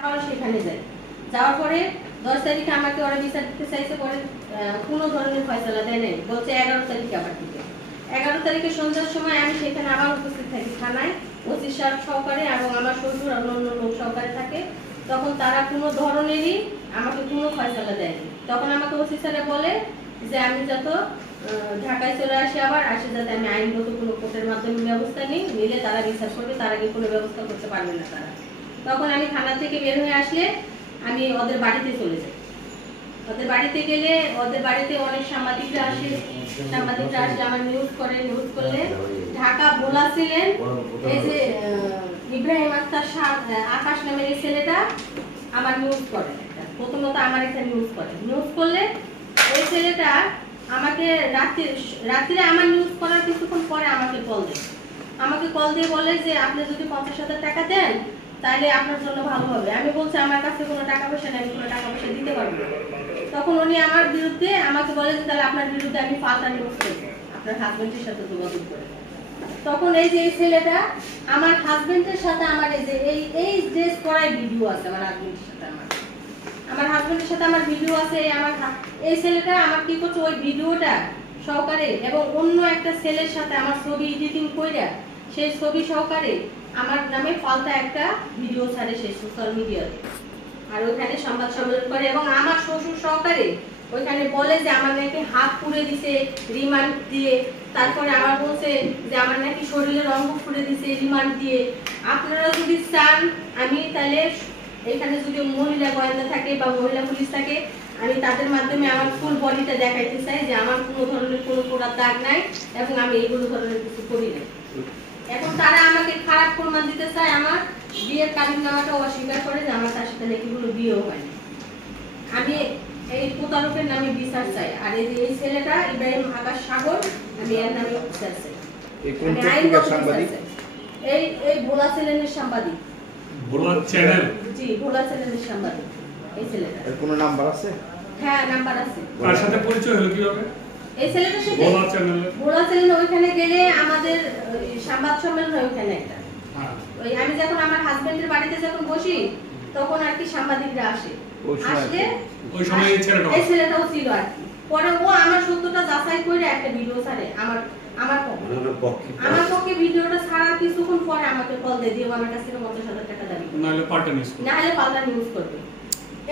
সেখানে যাই, যাওয়ার পরে 10 তারিখে আমাকে ওরা ভিসা দিতে চাইছে, পরে কোনো ধরনের ফয়সালা দেয় নাই, বলছে 11 তারিখে আবার দিতে। 11 তারিখে সন্ধ্যার সময় আমি সেখানে আবার উপস্থিত থাকি থানায়, ওসি সাহেব সহকারে এবং আমার শ্বশুর আর অন্য লোক সহকারে থাকে। তখন তারা কোনো ধরনেরই আমাকে কোনো ফয়সালা দেয়নি। তখন আমাকে ওসি স্যারে বলে যে আমি যত ঢাকায় চলে আসি, আবার আসে যাতে আমি আইনগত কোনো কোর্টের মাধ্যমে ব্যবস্থা নিই, নিলে তারা বিশ্বাস করবে, তার আগে কোনো ব্যবস্থা করতে পারবে না তারা। তখন আমি থানা থেকে বের হয়ে আসলে আমি ওদের বাড়িতে চলে যাই। ওদের বাড়িতে গেলে ওদের বাড়িতে অনেক সাংবাদিকরা আসে, আমার নিউজ করে, নিউজ করলে ঢাকা ভোলা ছিলেন এই যে ইব্রাহিম আক্তার আকাশ নামের এই ছেলেটা আমার নিউজ করে, প্রথমত আমার একটা নিউজ করে, নিউজ করলে এই ছেলেটা আমাকে রাত্রে আমার নিউজ করার কিছুক্ষণ পরে আমাকে কল দিয়ে বলে যে আপনি যদি 50,000 টাকা দেন তাহলে আপনার জন্য ভালো হবে। আমি বলছি আমার কাছে কোনো টাকা পয়সা নেই, আমি কোনো টাকা পয়সা দিতে পারবো না। তখন উনি আমার বিরুদ্ধে আমাকে বলে যে তাহলে আপনার বিরুদ্ধে আমি পাল্টা নিউজ করবো, আপনার হাজবেন্ডের সাথে যোগাযোগ করে। তখন এই যে এই ছেলেটা আমার হাজবেন্ডের সাথে আমার এই ড্রেস পরায় ভিডিও আছে, আমার হাজবেন্ডের সাথে আমার হাজবেন্ডের সাথে আমার ভিডিও আছে। এই ছেলেটা আমার কি করছে, ওই ভিডিওটা সহকারে এবং অন্য একটা ছেলের সাথে আমার ছবি এডিটিং কইরা সেই ছবি সহকারে আমার নামে পাল্টা একটা ভিডিও ছাড়ে সেই সোশ্যাল মিডিয়াতে, আর ওইখানে সংবাদ সম্মেলন করে এবং আমার শ্বশুর সহকারে ওইখানে বলে যে আমার নাকি হাত পুড়ে দিছে রিমান্ড দিয়ে, তারপরে আমার বলছে যে আমার নাকি শরীরের অঙ্গ পুড়ে দিছে রিমান্ড দিয়ে। আপনারা যদি চান আমি তাহলে এখানে যদি মহিলা গোয়েন্দা থাকে বা মহিলা পুলিশ থাকে, আমি তাদের মাধ্যমে আমার ফুল বডিটা দেখাইতে চাই যে আমার কোনো ধরনের কোনো পোড়ার দাগ নাই এবং আমি এইগুলো ধরনের কিছু করি নাই। এখন তারা আমাকে খারাপ প্রমাণ দিতে চায়, আমার বিয়ের কাবিননামাটা অস্বীকার করে যে আমার তার সাথে নাকি কোনো বিয়েও হয়নি। আমি এই প্রতারকের নামে বিচার চাই, আর এই ছেলেটা ইব্রাহিম আকাশ সাগর, আমি এর নামে বিচার চাই। এই ভোলা চ্যানেলের সাংবাদিক, ভোলা চ্যানেল, জি ভোলা চ্যানেলের সাংবাদিক এই ছেলেটা। এর কোনো নাম্বার আছে? হ্যাঁ নাম্বার আছে। তার সাথে পরিচয় হলো কিভাবে? এই ছেলেটার সাথে ভোলা চ্যানেল ওইখানে গেলে আমাদের সংবাদ সম্মেলন হয় ওইখানে একটা। ওই আমি যখন আমার হাজবেন্ডের বাড়িতে যখন বসি তখন আর কি সাংবাদিকরা আসে, আসলে ওই সময় এই ছেলেটাও ছিল আর কি। পরে ও আমার সত্যটা যাচাই করে একটা ভিডিও ছাড়ে আমার পক্ষে ভিডিওটা ছাড়ার কিছুক্ষণ পরে আমাকে কল দিয়ে আমার কাছ থেকে 50,000 টাকা দাবি করে, নাহলে পাল্টা নিউজ করবে।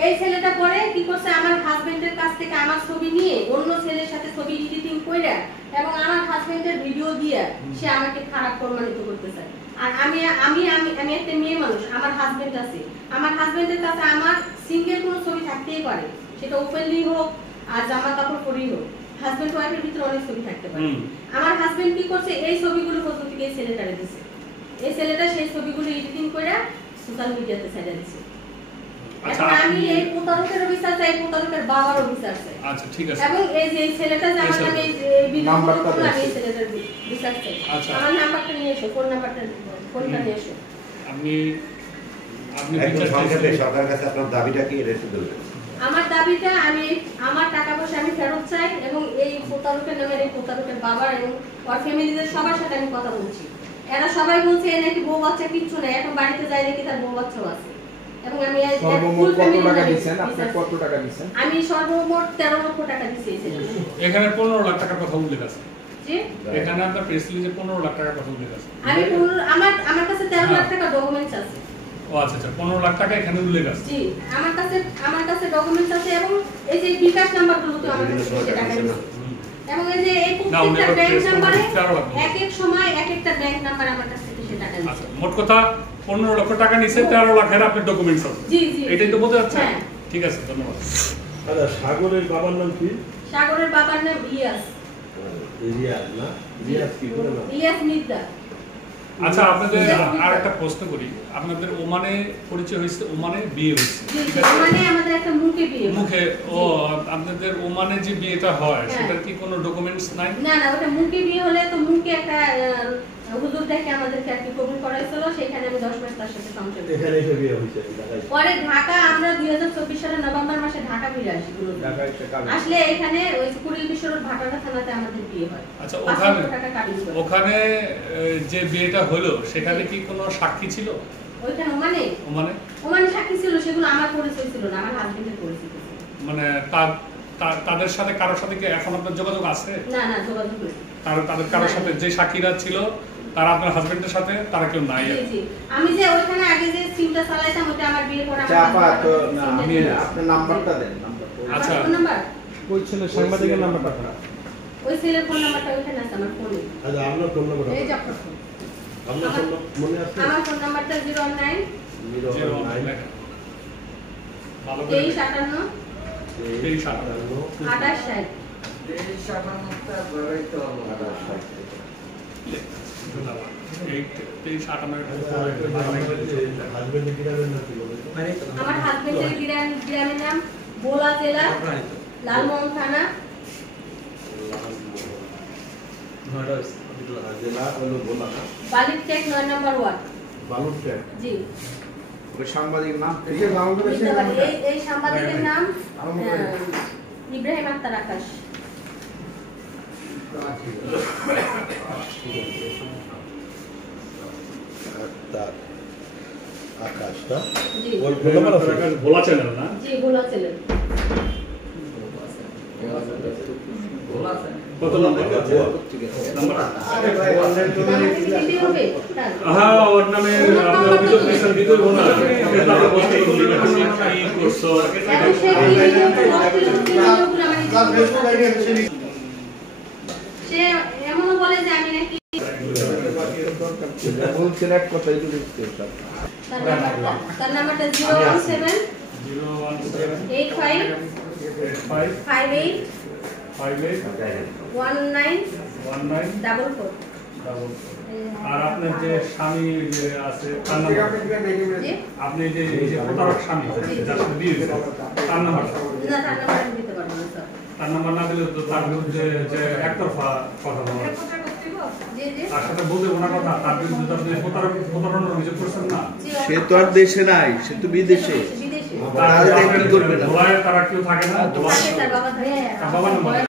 এই ছেলেটা পরে কি করছে, আমার হাজবেন্ডের কাছ থেকে আমার ছবি নিয়ে অন্য ছেলের সাথে ছবি এডিটিং কইরা এবং আমার হাজবেন্ডের ভিডিও দিয়ে সে আমাকে খারাপ প্রমাণিত করতে চায়। আর আমি আমি আমি আমি একটা মেয়ে মানুষ, আমার হাজবেন্ড আছে, আমার হাজবেন্ডের কাছে আমার সিঙ্গেল কোনো ছবি থাকতেই পারে, সেটা ওপেনলি হোক আর জামা কাপড় পরেই হোক, হাজবেন্ড ওয়াইফের ভিতরে অনেক ছবি থাকতে পারে। আমার হাজবেন্ড কি করছে, এই ছবিগুলো পর্যন্ত এই ছেলেটারে দিছে, এই ছেলেটা সেই ছবিগুলো এডিটিং কইরা সোশ্যাল মিডিয়াতে ছেড়ে দিছে। আচ্ছা আমি এই প্রতারকের বিচার চাই, প্রতারকের বাবারও বিচার চাই। আচ্ছা ঠিক আছে। এবং এই যে ছেলেটা যে আমার নামে এই ভিডিও করে আমি এই ছেলেটার বিচার চাই। আমার নাম্বারটা নিয়ে এসো, ফোন নিয়ে এসো। আপনি একটু সংক্ষেপে সরকারের কাছে আপনার দাবিটা কি এটা একটু বলবেন? আমার দাবিটা আমি আমার টাকা পয়সা আমি ফেরত চাই এবং এই প্রতারকের নামের এই প্রতারকের বাবার এবং ওর ফ্যামিলিদের সবার সাথে আমি কথা বলছি। এরা সবাই বলছে এ নাকি বউ বাচ্চা কিচ্ছু নেই, এখন বাড়িতে যাই দেখি তার বউ বাচ্চাও আছে। এবং আমি সর্বমোট কত টাকা দিবেন? আপনি কত টাকা দিবেন? আমি সর্বমোট 13 লক্ষ টাকা দিয়েছি। এখানে 15 লাখ টাকার কথা উল্লেখ আছে। জি এখানে আপনার প্রেস রিলিজে 15 লাখ টাকার কথা উল্লেখ আছে। আমি আমার কাছে 13 লাখ টাকা ডকুমেন্টস আছে। ও আচ্ছা আচ্ছা, 15 লাখ টাকা এখানে উল্লেখ আছে। জি আমার কাছে ডকুমেন্টস আছে এবং এই যে বিকাশ নাম্বারগুলো তো আমার কাছে টাকা আছে। এবং এই যে এই প্রত্যেকটা ব্যাংক নাম্বারে এক এক সময় এক একটা ব্যাংক নাম্বার আমার কাছ থেকে সে টাকা নিচ্ছে। আচ্ছা মোট কথা 15 লক্ষ টাকা নিছে, 13 লাখের আপনার ডকুমেন্টস আছে। জি জি এটাই তো বলতে যাচ্ছে। হ্যাঁ ঠিক আছে, ধন্যবাদ। আচ্ছা সাগরের বাবার নাম কি? সাগরের বাবার নাম ইলিয়াস। রিয়াজ না? রিয়াজ কি করে নাম? ইলিয়াস মির্জা। আচ্ছা আপনাদের আর একটা প্রশ্ন করি, আপনাদের ওমানে পরিচয় হয়েছে, ওমানে বিয়ে হয়েছে, ঠিক আছে? ওমানে আমাদের একটা মুখে বিয়ে। মুখে? ও আপনাদের ওমানে যে বিয়েটা হয় সেটার কি কোনো ডকুমেন্টস নাই? না না, ওটা মুখে বিয়ে হলে তো মুখে একটা হুজুর দেখে আমাদেরকে আর কি কবুল করাইছিল, সেখানে আমি 10 মাস তার সাথে সংসার করি। এখানে এসে বিয়ে হয়েছে ঢাকায়? পরে ঢাকা আমরা 2024 সালের নভেম্বর মাসে ঢাকা ফিরে আসি। ঢাকায় আসলে এখানে ওই কুড়িল বিশ্বর ভাটারা থানাতে আমাদের বিয়ে হয়। আচ্ছা ওখানে যে বিয়েটা হলো সেখানে কি কোনো সাক্ষী ছিল? ওইখানে ওমানে ওমানে সাক্ষী ছিল, সেগুলো আমার পরিচয় ছিল না, আমার হাজবেন্ডের পরিচয় ছিল। মানে তাদের সাথে কারোর সাথে কি এখন আপনার যোগাযোগ আছে? না না, যোগাযোগ নেই। তাদের কারোর সাথে যে সাক্ষীরা ছিল তারা আপনার হাজবেন্ডের সাথে তারা কেউ নাই? জি জি, আমি যে ওইখানে আগে যে সিমটা চালাইতাম ওটা আমার বিয়ে পরে চাপা তো না, আমি আপনার নাম্বারটা দেন। আচ্ছা, ফোন নাম্বার, ওই ছেলে সাংবাদিকের নাম্বারটা খারাপ। ওই ছেলের ফোন নাম্বারটা ওইখানে আছে আমার ফোনে। আচ্ছা আপনার ফোন নাম্বার এই যে আপনার ফোন। আপনার ফোন মনে আছে? আমার ফোন নাম্বারটা 019 09 ভালো করে 2358 2860। হাজবেন্ডের গ্রামের নাম কি বলে? আমার হাজবেন্ডের গ্রামের নাম বোলা জেলা, লালমোহন থানা। জেলা হলো ভোলা না? বালিরটেক 9 নম্বর ওয়ার্ড। বালুরঘাট। জি, ওই সাংবাদিক নাম বুঝতে পারি। এই সাংবাদিকের নাম ইব্রাহিম আক্তার আকাশ। তার আকাশটা জি ওর ফোন নাম্বার আছে? ভোলা চ্যানেল না? জি, বোলা ছেলে। কত নম্বর? নাম্বার? আমাকে কি দিতে হবে? তার। হ্যাঁ, ওর নামে আপনি অভিযোগ দিয়েছেন, দিতে হইব না? এটা আমরা বলতে পারি না, কি করছো? এখন সে কি ভিডিওগুলো আমার সে এমনও বলে যে আমি নাকি বলছেন এক কথাই তো দেখতে সব। তার নাম্বারটা 017 85 58 19 44। আর আপনার যে স্বামী যে আছে তার নাম্বার, জি আপনি যে এই যে প্রতারক স্বামী যার সাথে বিয়ে হয়েছে তার নাম্বার, না, তার নাম্বার আমি দিতে পারবো না স্যার। তার নাম্বার না দিলে তো তার বিরুদ্ধে যে একতরফা কথা বলা, জি জি তার সাথে বলতে ওনার কথা, তার বিরুদ্ধে তো আপনি প্রতারণার অভিযোগ করছেন না? জি, সে তো আর দেশে নাই, সে তো বিদেশে। বিদেশে তাহলে কি করবে না? ভোলায় তারা কেউ থাকে না? থাকে স্যার, বাবা থাকে। বাবার নাম্বার